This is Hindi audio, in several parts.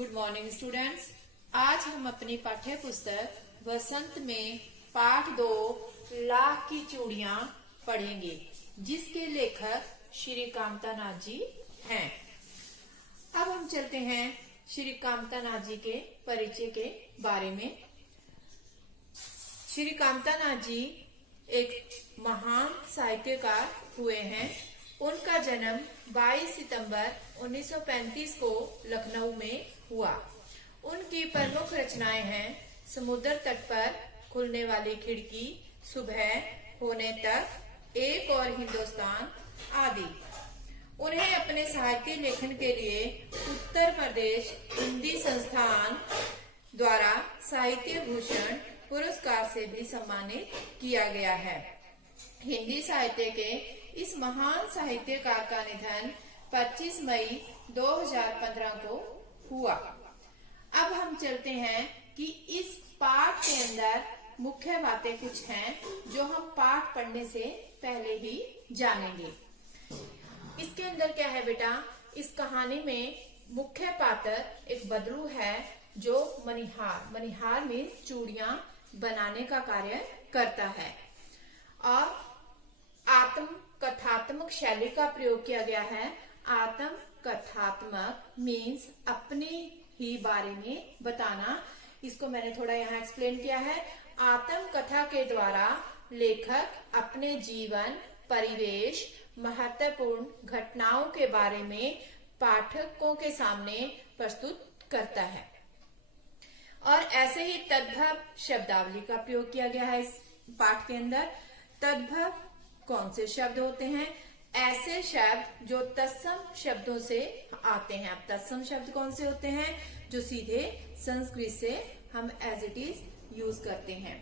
Good morning students. आज हम अपनी पाठ्य पुस्तक वसंत में पाठ 2 लाख की चूड़ियां पढ़ेंगे, जिसके लेखक श्री कामतानाथ जी हैं। अब हम चलते हैं श्री कामतानाथ जी के परिचय के बारे में। श्री कामतानाथ जी एक महान साहित्यकार हुए हैं। उनका जन्म 22 सितंबर 1935 को लखनऊ में हुआ। उनकी प्रमुख रचनाएं हैं समुद्र तट पर खुलने वाली खिड़की, सुबह होने तक, एक और हिंदुस्तान आदि। उन्हें अपने साहित्य लेखन के लिए उत्तर प्रदेश हिंदी संस्थान द्वारा साहित्य भूषण पुरस्कार से भी सम्मानित किया गया है। हिंदी साहित्य के इस महान साहित्यकार का निधन 25 मई 2015 को हुआ। अब हम चलते हैं कि इस पाठ के अंदर मुख्य बातें कुछ हैं जो हम पाठ पढ़ने से पहले ही जानेंगे। इसके अंदर क्या है बेटा, इस कहानी में मुख्य पात्र एक बदलू है जो मनिहार में चूड़ियां बनाने का कार्य करता है। और आत्म कथात्मक शैली का प्रयोग किया गया है। आत्म कथात्मक मीन्स अपने ही बारे में बताना। इसको मैंने थोड़ा यहाँ एक्सप्लेन किया है। आत्म कथा के द्वारा लेखक अपने जीवन, परिवेश, महत्वपूर्ण घटनाओं के बारे में पाठकों के सामने प्रस्तुत करता है। और ऐसे ही तद्भव शब्दावली का प्रयोग किया गया है इस पाठ के अंदर। तद्भव कौन से शब्द होते हैं? ऐसे शब्द जो तत्सम शब्दों से आते हैं। अब तत्सम शब्द कौन से होते हैं? जो सीधे संस्कृत से हम एज इट इज यूज करते हैं।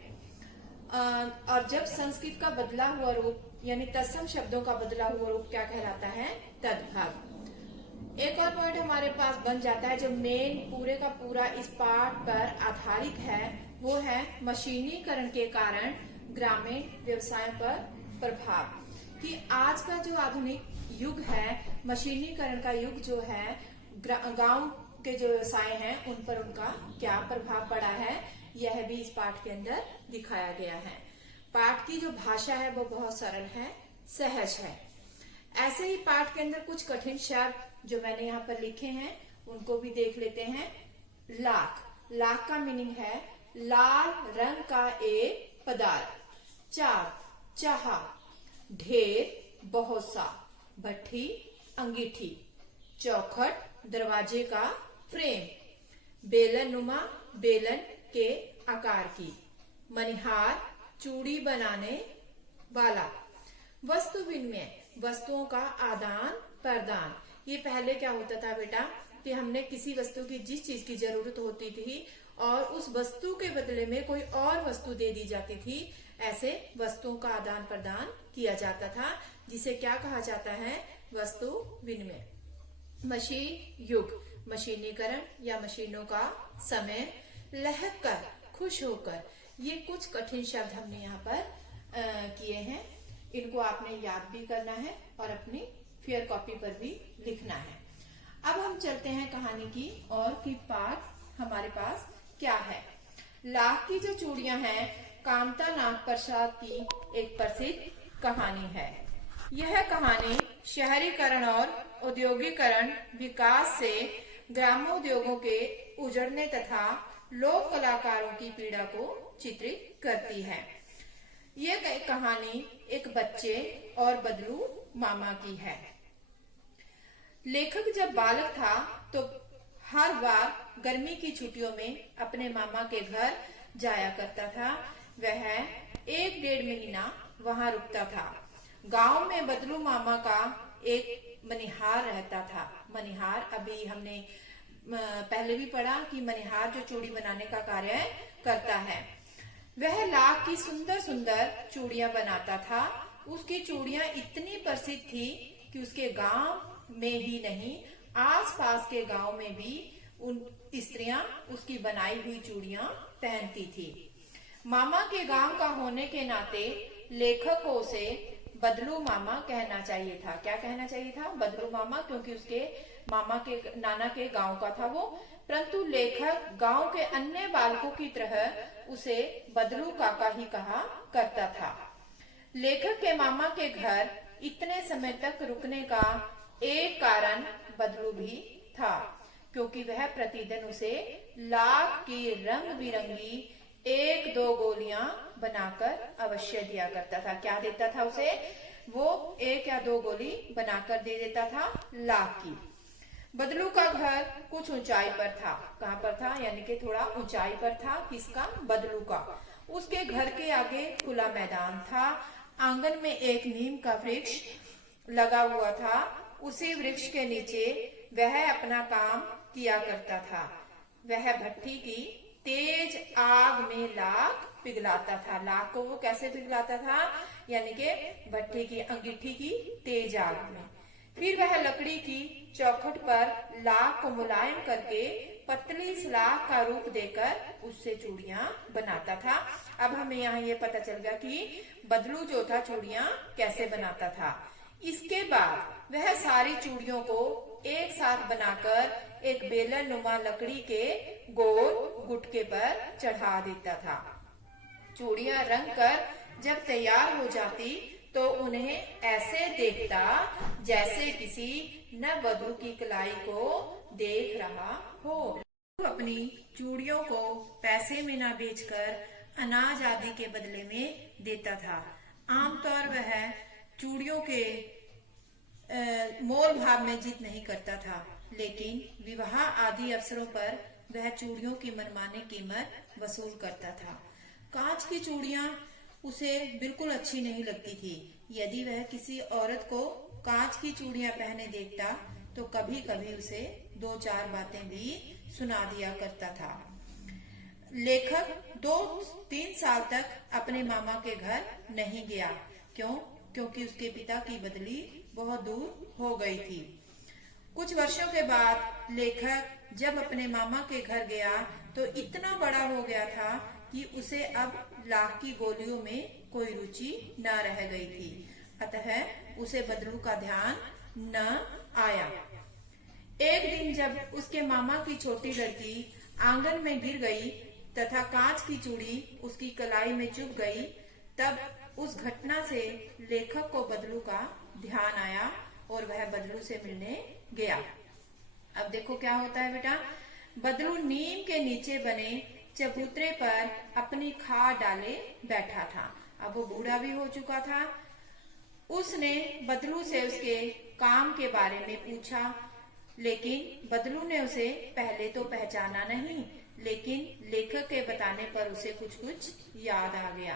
और जब संस्कृत का बदला हुआ रूप यानी तत्सम शब्दों का बदला हुआ रूप क्या कहलाता है? तद्भव। एक और पॉइंट हमारे पास बन जाता है जो मेन पूरे का पूरा इस पाठ पर आधारित है, वो है मशीनीकरण के कारण ग्रामीण व्यवसाय पर प्रभाव। कि आज का जो आधुनिक युग है, मशीनीकरण का युग जो है, गांव के जो व्यवसाय हैं उन पर उनका क्या प्रभाव पड़ा है, यह भी इस पाठ के अंदर दिखाया गया है। पाठ की जो भाषा है वो बहुत सरल है, सहज है। ऐसे ही पाठ के अंदर कुछ कठिन शब्द जो मैंने यहाँ पर लिखे हैं उनको भी देख लेते हैं। लाख का मीनिंग है लाल रंग का एक पदार्थ। चाह, ढेर, बहुत सा, भट्ठी, अंगीठी, चौखट, दरवाजे का फ्रेम, बेलन नुमा, बेलन के आकार की, मनिहार, चूड़ी बनाने वाला, वस्तु विनिमय, वस्तुओं का आदान प्रदान। ये पहले क्या होता था बेटा कि हमने किसी वस्तु की जिस चीज की जरूरत होती थी और उस वस्तु के बदले में कोई और वस्तु दे दी जाती थी, ऐसे वस्तुओं का आदान प्रदान किया जाता था, जिसे क्या कहा जाता है? वस्तु विनिमय। मशीन युग, मशीनीकरण या मशीनों का समय। लहक कर, खुश होकर, ये कुछ कठिन शब्द हमने यहाँ पर किए हैं। इनको आपने याद भी करना है और अपनी फेयर कॉपी पर भी लिखना है। अब हम चलते हैं कहानी की और कि पाठ हमारे पास क्या है। लाख की जो चूड़ियां हैं कामतानाथ प्रसाद की एक प्रसिद्ध कहानी है। यह कहानी शहरीकरण और औद्योगिकरण विकास से ग्रामोद्योगों के उजड़ने तथा लोक कलाकारों की पीड़ा को चित्रित करती है। यह कहानी एक बच्चे और बदलू मामा की है। लेखक जब बालक था तो हर बार गर्मी की छुट्टियों में अपने मामा के घर जाया करता था। वह 1-1.5 महीना वहां रुकता था। गांव में बदलू मामा का एक मनिहार रहता था। मनिहार अभी हमने पहले भी पढ़ा कि मनिहार जो चूड़ी बनाने का कार्य करता है। वह लाख की सुंदर सुंदर चूड़ियां बनाता था। उसकी चूड़ियां इतनी प्रसिद्ध थी कि उसके गांव में ही नहीं, आसपास के गांव में भी उन स्त्रियां उसकी बनाई हुई चूड़ियां पहनती थी। मामा के गांव का होने के नाते लेखक को उसे बदलू मामा कहना चाहिए था। क्या कहना चाहिए था? बदलू मामा, क्योंकि उसके मामा के नाना के गांव का था वो। परंतु लेखक गांव के अन्य बालकों की तरह उसे बदलू काका ही कहा करता था। लेखक के मामा के घर इतने समय तक रुकने का एक कारण बदलू भी था, क्योंकि वह प्रतिदिन उसे लाख की रंग बिरंगी 1-2 गोलियां बनाकर अवश्य दिया करता था। क्या देता था उसे? वो 1 या 2 गोली बनाकर दे देता था लाख की। बदलू का घर कुछ ऊंचाई पर था। कहां पर था? यानी कि थोड़ा ऊंचाई पर था। किसका? बदलू का। उसके घर के आगे खुला मैदान था। आंगन में एक नीम का वृक्ष लगा हुआ था। उसी वृक्ष के नीचे वह अपना काम किया करता था। वह भट्टी की तेज आग में लाख पिघलाता था। लाख को वो कैसे पिघलाता था? यानी कि भट्टी की अंगीठी की तेज आग में। फिर वह लकड़ी की चौखट पर लाख को मुलायम करके पतली सलाख का रूप देकर उससे चूड़ियां बनाता था। अब हमें यहाँ ये पता चल गया कि बदलू जो था चूड़ियां कैसे बनाता था। इसके बाद वह सारी चूड़ियों को एक साथ बनाकर एक बेलन नुमा लकड़ी के गोल गुटके पर चढ़ा देता था। चूड़ियां रंग कर जब तैयार हो जाती तो उन्हें ऐसे देखता जैसे किसी नववधू की कलाई को देख रहा हो। अपनी चूड़ियों को पैसे में ना बेचकर अनाज आदि के बदले में देता था। आमतौर वह चूड़ियों के मोल भाव में जीत नहीं करता था, लेकिन विवाह आदि अवसरों पर वह चूड़ियों की मनमानी कीमत वसूल करता था। कांच की चूड़ियां उसे बिल्कुल अच्छी नहीं लगती थी। यदि वह किसी औरत को कांच की चूड़ियां पहने देखता तो कभी कभी उसे 2-4 बातें भी सुना दिया करता था। लेखक 2-3 साल तक अपने मामा के घर नहीं गया। क्यों? क्योंकि उसके पिता की बदली बहुत दूर हो गई थी। कुछ वर्षों के बाद लेखक जब अपने मामा के घर गया तो इतना बड़ा हो गया था कि उसे अब लाख की गोलियों में कोई रुचि न रह गई थी। अतः उसे बदलू का ध्यान न आया। एक दिन जब उसके मामा की छोटी लड़की आंगन में गिर गई तथा कांच की चूड़ी उसकी कलाई में चुभ गई, तब उस घटना से लेखक को बदलू का ध्यान आया और वह बदलू से मिलने गया। अब देखो क्या होता है बेटा। बदलू नीम के नीचे बने चबूतरे पर अपनी खाट डाले बैठा था। अब वो बूढ़ा भी हो चुका था। उसने बदलू से उसके काम के बारे में पूछा, लेकिन बदलू ने उसे पहले तो पहचाना नहीं, लेकिन लेखक के बताने पर उसे कुछ कुछ याद आ गया।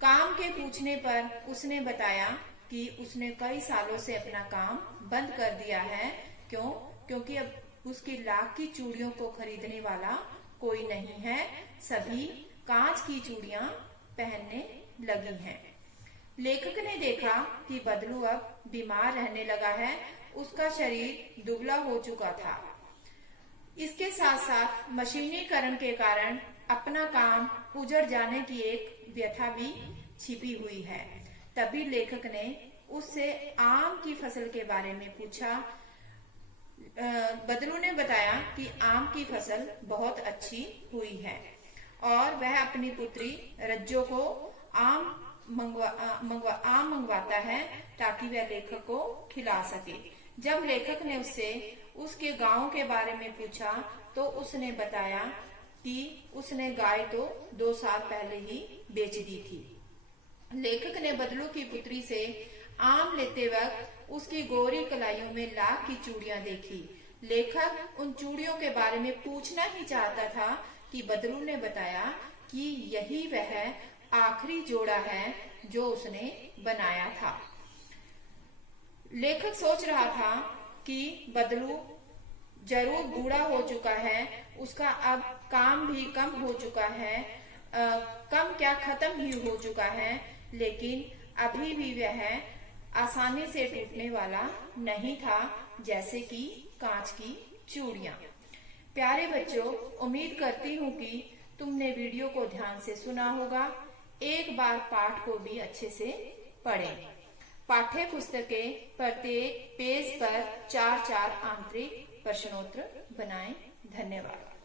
काम के पूछने पर उसने बताया कि उसने कई सालों से अपना काम बंद कर दिया है। क्यों? क्योंकि अब उसकी लाख की चूड़ियों को खरीदने वाला कोई नहीं है। सभी कांच की चूड़ियां पहनने लगी हैं। लेखक ने देखा कि बदलू अब बीमार रहने लगा है। उसका शरीर दुबला हो चुका था। इसके साथ साथ मशीनीकरण के कारण अपना काम उजड़ जाने की एक व्यथा भी छिपी हुई है। तभी लेखक ने उससे आम की फसल के बारे में पूछा। बदलू ने बताया कि आम की फसल बहुत अच्छी हुई है और वह अपनी पुत्री रज्जो को आम मंगवाता है ताकि वह लेखक को खिला सके। जब लेखक ने उससे उसके गांव के बारे में पूछा तो उसने बताया कि उसने गाय तो 2 साल पहले ही बेच दी थी। लेखक ने बदलू की पुत्री से आम लेते वक्त उसकी गोरी कलाइयों में लाख की चूड़ियां देखी। लेखक उन चूड़ियों के बारे में पूछना ही चाहता था कि बदलू ने बताया कि यही वह आखिरी जोड़ा है जो उसने बनाया था। लेखक सोच रहा था कि बदलू जरूर बूढ़ा हो चुका है, उसका अब काम भी कम हो चुका है, कम क्या खत्म ही हो चुका है, लेकिन अभी भी वह आसानी से टूटने वाला नहीं था, जैसे कि कांच की चूड़ियां। प्यारे बच्चों, उम्मीद करती हूँ कि तुमने वीडियो को ध्यान से सुना होगा। एक बार पाठ को भी अच्छे से पढ़ें। पाठ्य पुस्तकें प्रत्येक पेज पर 4-4 आंतरिक प्रश्नोत्तर बनाएं। धन्यवाद।